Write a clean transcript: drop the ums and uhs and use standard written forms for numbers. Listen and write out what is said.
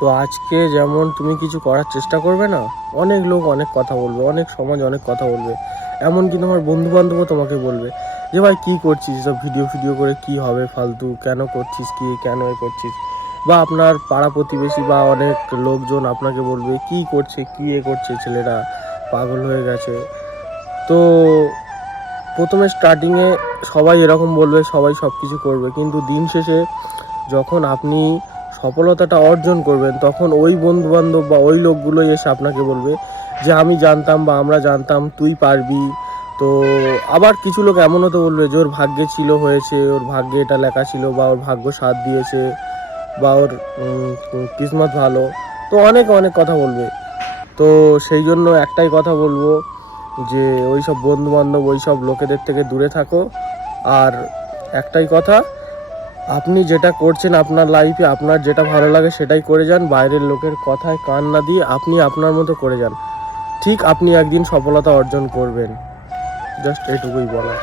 তো আজকে যেমন তুমি কিছু করার চেষ্টা করবে না, অনেক লোক অনেক কথা বলবে, অনেক সমাজ অনেক কথা বলবে। এমনকি তোমার বন্ধুবান্ধবও তোমাকে বলবে যে ভাই কী করছিস, সব ভিডিও ফিডিও করে কি হবে, ফালতু কেন করছিস, কি কেন এ করছিস। বা আপনার পাড়া প্রতিবেশী বা অনেক লোকজন আপনাকে বলবে কি করছে, কি এ করছে, ছেলেরা পাগল হয়ে গেছে। তো প্রথমে স্টার্টিংয়ে সবাই এরকম বলবে, সবাই সব কিছু করবে, কিন্তু দিন শেষে যখন আপনি সফলতাটা অর্জন করবেন তখন ওই বন্ধুবান্ধব বা ওই লোকগুলোই এসে আপনাকে বলবে যে আমি জানতাম বা আমরা জানতাম তুই পারবি। তো আবার কিছু লোক এমনও তো বলবে যে ওর ভাগ্যে ছিল, হয়েছে, ওর ভাগ্যে এটা লেখা ছিল, বা ওর ভাগ্য সাথ দিয়েছে, বা ওর কিসমত ভালো। তো অনেক অনেক কথা বলবে। তো সেই জন্য একটাই কথা বলবো যে ওই সব বন্ধুবান্ধব ওই সব লোকেদের থেকে দূরে থাকো। আর একটাই কথা, আপনি যেটা করছেন আপনার লাইফে, আপনার যেটা ভালো লাগে সেটাই করে যান, বাইরের লোকের কথায় কান না দিয়ে আপনি আপনার মতো করে যান। ঠিক আপনি একদিন সফলতা অর্জন করবেন। জাস্ট এটুকুই বলা।